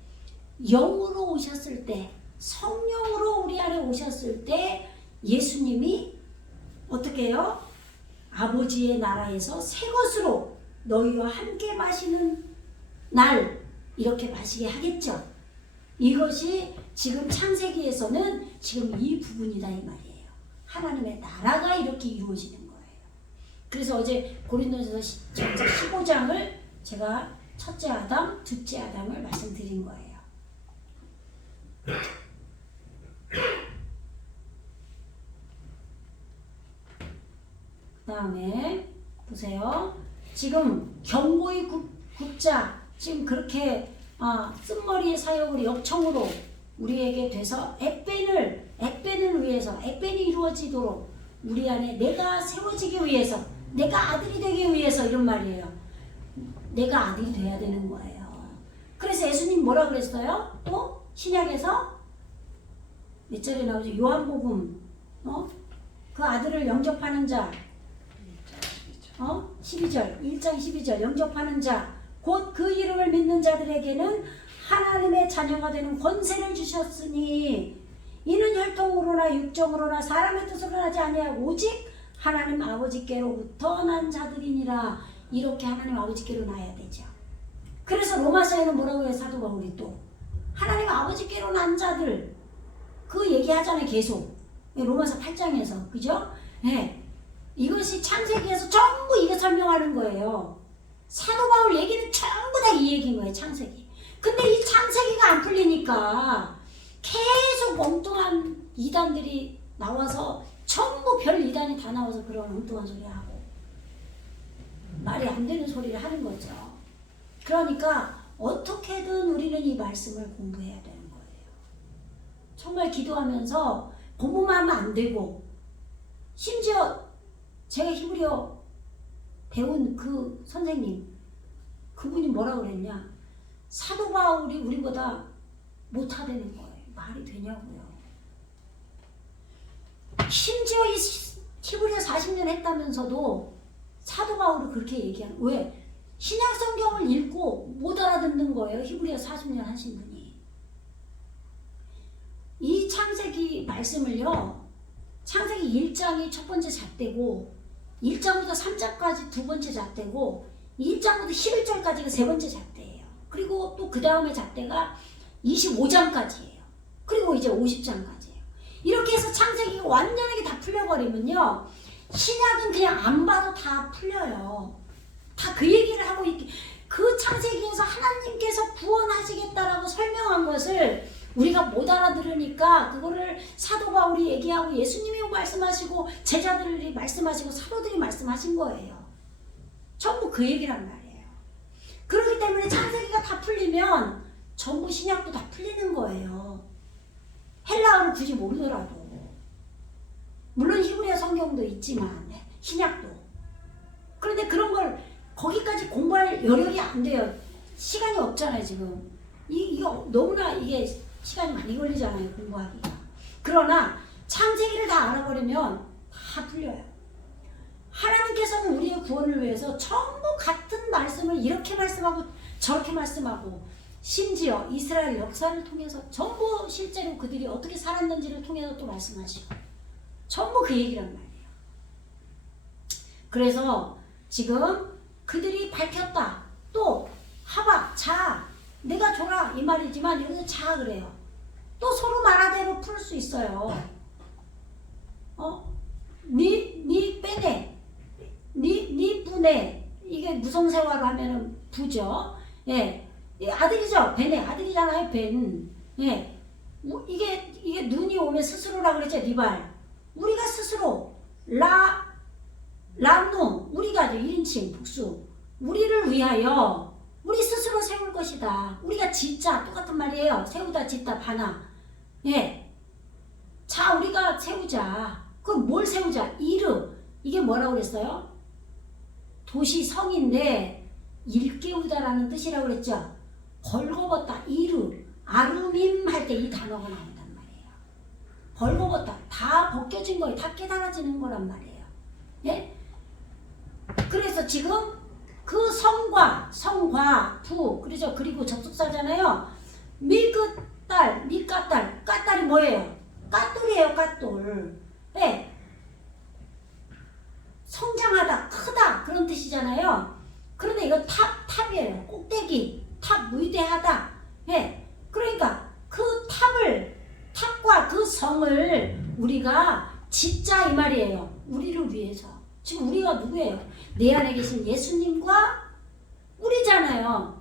영으로 오셨을 때 성령으로 우리 안에 오셨을 때 예수님이 어떻게 해요? 아버지의 나라에서 새 것으로 너희와 함께 마시는 날 이렇게 마시게 하겠죠. 이것이 지금 창세기에서는 지금 이 부분이다 이 말이에요. 하나님의 나라가 이렇게 이루어지는 거예요. 그래서 어제 고린도전서 15장을 제가 첫째 아담, 둘째 아담을 말씀드린 거예요. 그 다음에 보세요. 지금 경고의 굽자 지금 그렇게 쓴머리의 사역을 역청으로 우리에게 돼서 엑벤을 위해서 엑벤이 이루어지도록 우리 안에 내가 세워지기 위해서 내가 아들이 되기 위해서 이런 말이에요. 내가 아들이 돼야 되는 거예요. 그래서 예수님 뭐라 그랬어요? 또 신약에서 몇 절에 나오죠? 요한복음 그 아들을 영접하는 자 12절 1장 12절 영접하는 자 곧 그 이름을 믿는 자들에게는 하나님의 자녀가 되는 권세를 주셨으니 이는 혈통으로나 육정으로나 사람의 뜻으로 나지 아니하고 오직 하나님 아버지께로부터 난 자들이니라. 이렇게 하나님 아버지께로 나야 되죠. 그래서 로마서에는 뭐라고 해요? 사도 바울이 또 하나님 아버지께로 난 자들 그 얘기하잖아요. 계속 로마서 8장에서 그죠? 네. 이것이 창세기에서 전부 이거 설명하는 거예요. 사도 바울 얘기는 전부 다 이 얘기인 거예요. 창세기. 근데 이 창세기가 안 풀리니까 계속 엉뚱한 이단들이 나와서 전부 별 이단이 다 나와서 그런 엉뚱한 소리 하고 말이 안 되는 소리를 하는 거죠. 그러니까 어떻게든 우리는 이 말씀을 공부해야 되는 거예요. 정말 기도하면서 공부만 하면 안 되고 심지어 제가 히브리어 배운 그 선생님 그분이 뭐라 그랬냐 사도 바울이 우리보다 못하다는 거예요. 말이 되냐고요. 심지어 이 히브리어 40년 했다면서도 사도 바울이 그렇게 얘기하는 왜? 신약 성경을 읽고 못 알아듣는 거예요. 히브리어 40년 하신 분이. 이 창세기 말씀을요. 창세기 1장이 첫 번째 잣대고 1장부터 3장까지 두 번째 잣대고 1장부터 11절까지가 세 번째 잣대예요. 그리고 또 그 다음에 잣대가 25장까지예요. 그리고 이제 50장까지예요. 이렇게 해서 창세기가 완전하게 다 풀려버리면요. 신약은 그냥 안 봐도 다 풀려요. 다 그 얘기를 하고 있기. 그 창세기에서 하나님께서 구원하시겠다라고 설명한 것을 우리가 못 알아들으니까 그거를 사도 바울이 얘기하고 예수님이 말씀하시고 제자들이 말씀하시고 사도들이 말씀하신 거예요. 전부 그 얘기란 말이에요. 그렇기 때문에 창세기가 다 풀리면 전부 신약도 다 풀리는 거예요. 헬라어를 굳이 모르더라도. 물론 히브리어 성경도 있지만 신약도. 그런데 그런 걸 거기까지 공부할 여력이 안 돼요. 시간이 없잖아요 지금. 이거 너무나 이게 시간이 많이 걸리잖아요 공부하기가. 그러나 창세기를 다 알아버리면 다 풀려요. 하나님께서는 우리의 구원을 위해서 전부 같은 말씀을 이렇게 말씀하고 저렇게 말씀하고 심지어 이스라엘 역사를 통해서 전부 실제로 그들이 어떻게 살았는지를 통해서 또 말씀하시고 전부 그 얘기란 말이에요. 그래서 지금 그들이 밝혔다. 또 하박, 자, 내가 줘라 이 말이지만 여기서 자 그래요. 또 서로 말하대로 풀 수 있어요. 니 빼내, 니 부내. 이게 무성세화로 하면은 부죠. 예, 아들이죠. 벤의 아들이잖아요. 벤. 예, 이게 눈이 오면 스스로라 그랬죠. 리발. 우리가 스스로 람누 우리가 1인칭 복수 우리를 위하여 우리 스스로 세울 것이다. 우리가 짓자 똑같은 말이에요. 세우다 짓다 바나. 예. 자 우리가 세우자. 그럼 뭘 세우자? 이르. 이게 뭐라고 그랬어요? 도시 성인데 일깨우다라는 뜻이라고 그랬죠. 벌거벗다 이르 아르밈 할 때 이 단어가 나온단 말이에요. 벌거벗다 다 벗겨진 거예요. 다 깨달아지는 거란 말이에요. 예? 그래서 지금 그 성과 부 그렇죠. 그리고 접속사잖아요. 미그딸 미까딸 까딸이 뭐예요? 까돌이에요. 까돌. 네. 성장하다 크다 그런 뜻이잖아요. 그런데 이거 탑이에요. 꼭대기 탑 위대하다. 네. 그러니까 그 탑과 그 성을 우리가 짓자 이 말이에요. 우리를 위해서. 지금 우리가 누구예요? 내 안에 계신 예수님과 우리잖아요.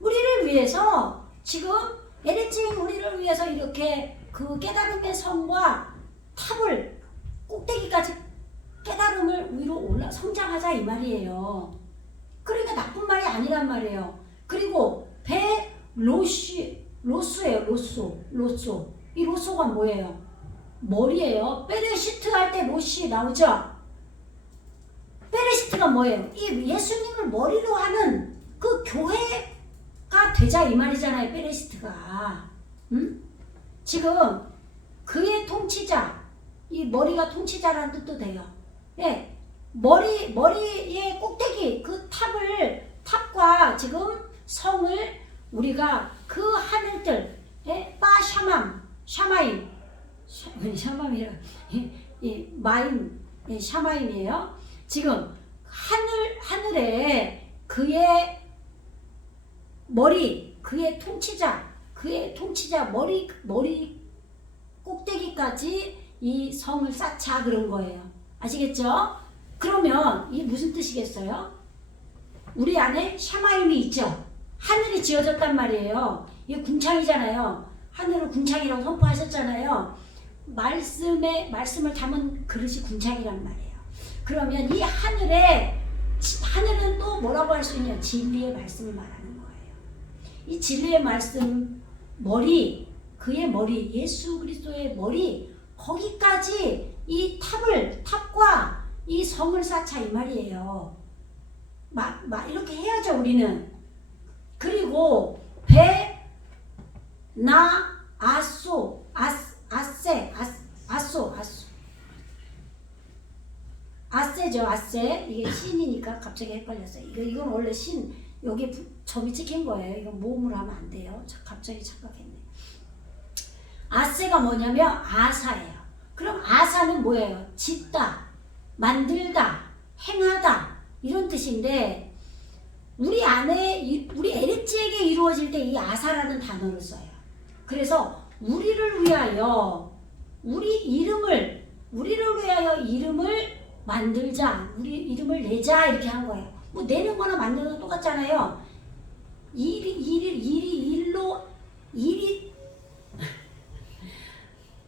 우리를 위해서 지금 LH 우리를 위해서 이렇게 그 깨달음의 성과 탑을 꼭대기까지 깨달음을 위로 성장하자 이 말이에요. 그러니까 나쁜 말이 아니란 말이에요. 그리고 로스예요. 로쏘. 이 로쏘가 뭐예요? 머리예요. 베레시트 할 때 로시 나오죠? 베레시트가 뭐예요? 이 예수님을 머리로 하는 그 교회가 되자 이 말이잖아요. 베레시트가. 지금 그의 통치자, 이 머리가 통치자라는 뜻도 돼요. 예, 머리의 꼭대기 그 탑을 탑과 지금 성을 우리가 그 하늘들, 샤마임, 샤마임이라, 마임, 샤마임이에요. 지금 하늘에 그의 머리, 그의 통치자 머리 꼭대기까지 이 성을 쌓자 그런 거예요. 아시겠죠? 그러면 이게 무슨 뜻이겠어요? 우리 안에 샤마임이 있죠. 하늘이 지어졌단 말이에요. 이게 궁창이잖아요. 하늘을 궁창이라고 선포하셨잖아요. 말씀을 담은 그릇이 궁창이란 말이에요. 그러면 이 하늘은 또 뭐라고 할 수 있냐? 진리의 말씀을 말하는 거예요. 이 진리의 말씀 그의 머리, 예수 그리스도의 머리, 거기까지 이 탑과 이 성을 쌓자 이 말이에요. 이렇게 해야죠, 우리는. 그리고 아세죠, 아세. 이게 신이니까 갑자기 헷갈렸어요. 이건 원래 신, 여기 점이 찍힌 거예요. 이건 모음으로 하면 안 돼요. 갑자기 착각했네. 아세가 뭐냐면 아사예요. 그럼 아사는 뭐예요? 짓다, 만들다, 행하다 이런 뜻인데 우리 안에 우리 에레츠에게 이루어질 때 이 아사라는 단어를 써요. 그래서 우리를 위하여 이름을 만들자, 우리 이름을 내자 이렇게 한 거예요. 뭐 내는 거나 만드는 거 똑같잖아요. 일이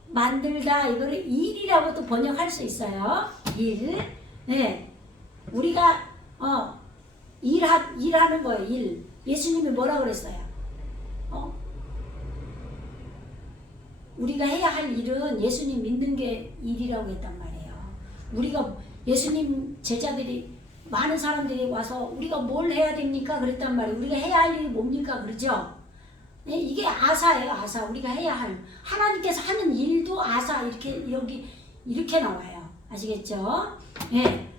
만들다 이거를 일이라고 또 번역할 수 있어요. 일. 네. 우리가 일하는 거예요. 일. 예수님이 뭐라고 그랬어요? 우리가 해야 할 일은 예수님 믿는 게 일이라고 했단 말이에요. 우리가 예수님 제자들이 많은 사람들이 와서 우리가 뭘 해야 됩니까? 그랬단 말이에요. 우리가 해야 할 일이 뭡니까? 그러죠? 네, 이게 아사예요. 아사. 우리가 해야 할 하나님께서 하는 일도 아사 이렇게 나와요. 아시겠죠? 네.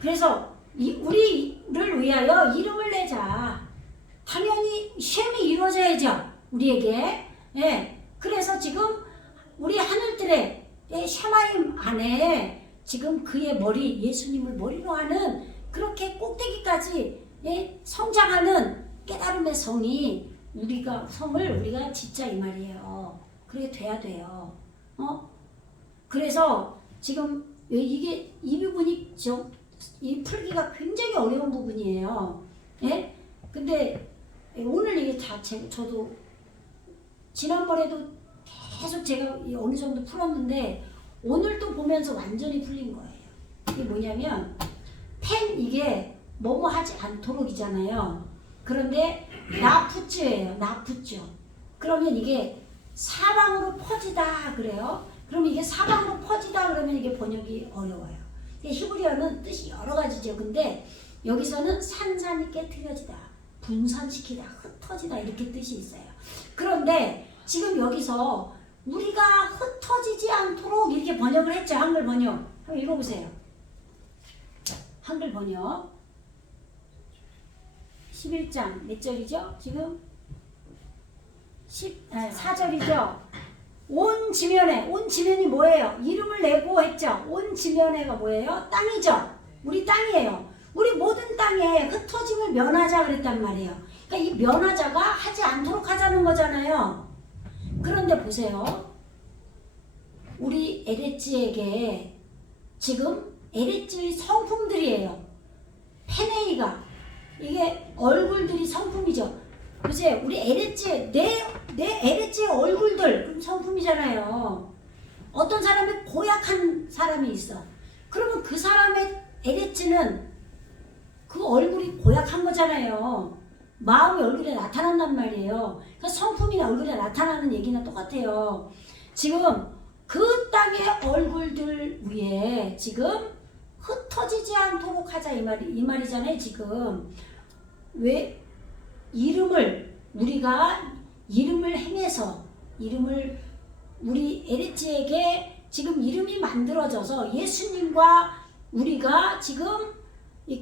그래서 우리를 위하여 이름을 내자. 당연히 셈이 이루어져야죠. 우리에게. 네. 그래서 지금 우리 하늘들의 샤마임 안에 지금 그의 머리, 예수님을 머리로 하는 그렇게 꼭대기까지 성장하는 깨달음의 성을 우리가 짓자 이 말이에요. 그게 돼야 돼요. 그래서 지금 이 부분이 이 풀기가 굉장히 어려운 부분이에요. 예? 근데 오늘 이게 저도 지난번에도 계속 제가 어느 정도 풀었는데 오늘 또 보면서 완전히 풀린 거예요. 이게 뭐냐면 이게 뭐뭐 하지 않도록이잖아요. 그런데 나푸츠예요. 나푸츠. 그러면 이게 사방으로 퍼지다 그래요. 그럼 이게 사방으로 퍼지다 그러면 이게 번역이 어려워요. 히브리어는 뜻이 여러 가지죠. 근데 여기서는 산산이 깨트려지다, 분산시키다, 흩어지다 이렇게 뜻이 있어요. 그런데 지금 여기서 우리가 흩어지지 않도록 이렇게 번역을 했죠. 한글 번역. 한번 읽어보세요. 한글 번역 11장 몇 절이죠? 지금 4절이죠. 온 지면이 뭐예요? 이름을 내고 했죠. 온 지면에가 뭐예요? 땅이죠. 우리 땅이에요. 우리 모든 땅에 흩어짐을 면하자 그랬단 말이에요. 그러니까 이 면하자가 하지 않도록 하자는 거잖아요. 그런데 보세요. 우리 에레츠에게 지금 에레츠의 성품들이에요. 페네이가 이게 얼굴들이 성품이죠. 보세요. 우리 에레츠 내 에레츠의 얼굴들 그럼 성품이잖아요. 어떤 사람이 고약한 사람이 있어. 그러면 그 사람의 에레츠는 그 얼굴이 고약한 거잖아요. 마음이 얼굴에 나타난단 말이에요. 그러니까 성품이나 얼굴에 나타나는 얘기나 똑같아요. 지금 그 땅의 얼굴들 위에 지금 흩어지지 않도록 하자 이 말이잖아요. 지금 왜 우리가 이름을 행해서 우리 에레츠에게 지금 이름이 만들어져서 예수님과 우리가 지금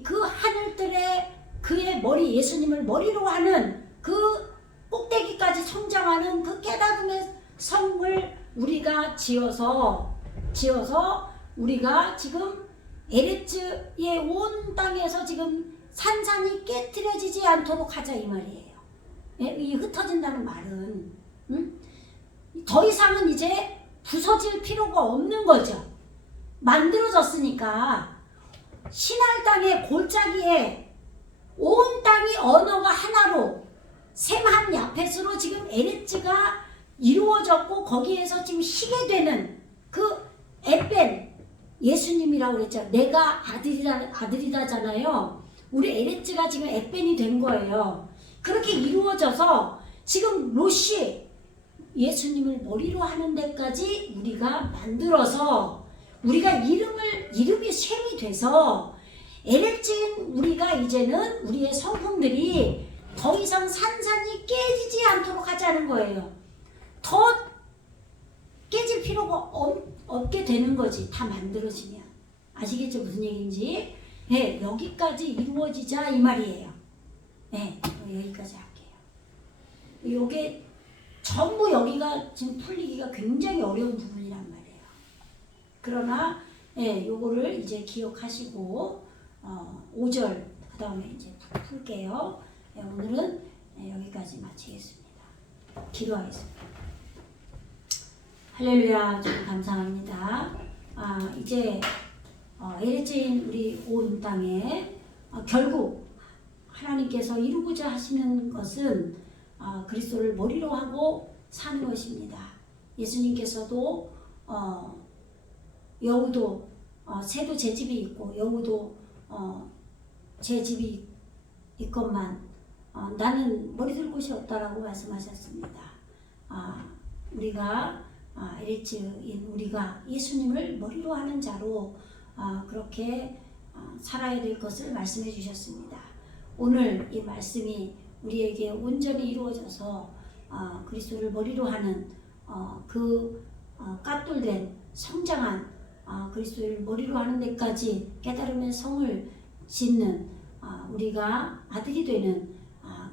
그 하늘들의 그의 머리 예수님을 머리로 하는 그 꼭대기까지 성장하는 그 깨달음의 성을 우리가 지어서 우리가 지금 에레츠의 온 땅에서 지금 산산이 깨트려지지 않도록 하자 이 말이에요. 예? 이 흩어진다는 말은 더 이상은 이제 부서질 필요가 없는 거죠. 만들어졌으니까 신할 땅의 골짜기에 온 땅이 언어가 하나로 셈한 야펫으로 지금 에레츠가 이루어졌고 거기에서 지금 희게 되는 그 에벤 예수님이라고 그랬죠. 내가 아들이다잖아요. 우리 에레츠가 지금 에벤이 된 거예요. 그렇게 이루어져서 지금 롯이 예수님을 머리로 하는 데까지 우리가 만들어서 우리가 이름이 셈이 돼서 에레츠인 우리가 이제는 우리의 성품들이 더 이상 산산이 깨지지 않도록 하자는 거예요. 더 깨질 필요가 없게 되는 거지. 다 만들어지면. 아시겠죠? 무슨 얘기인지? 네, 여기까지 이루어지자 이 말이에요. 네, 여기까지 할게요. 요게 전부 여기가 지금 풀리기가 굉장히 어려운 부분이란 말이에요. 그러나 요거를 이제 기억하시고 5절 그 다음에 이제 풀게요. 오늘은 여기까지 마치겠습니다. 기도하겠습니다. 할렐루야, 좀 감사합니다. 이제 에레츠인 우리 온 땅에 결국 하나님께서 이루고자 하시는 것은 그리스도를 머리로 하고 사는 것입니다. 예수님께서도 여우도 새도 제 집이 있고 여우도 제 집이 있건만 나는 머리 들 곳이 없다라고 말씀하셨습니다. 우리가 에레츠인 우리가 예수님을 머리로 하는 자로 그렇게 살아야 될 것을 말씀해 주셨습니다. 오늘 이 말씀이 우리에게 온전히 이루어져서 그리스도를 머리로 하는 까뚤된 성장한 그리스도를 머리로 하는 데까지 깨달음의 성을 짓는 우리가 아들이 되는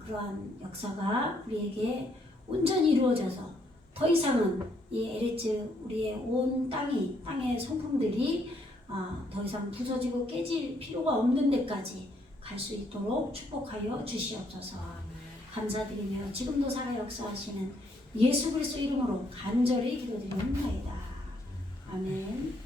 그러한 역사가 우리에게 온전히 이루어져서 더 이상은 이 에레츠 우리의 온 땅의 성품들이 더 이상 부서지고 깨질 필요가 없는 데까지 갈 수 있도록 축복하여 주시옵소서. 감사드리며 지금도 살아 역사하시는 예수 그리스도 이름으로 간절히 기도드립니다. 아멘.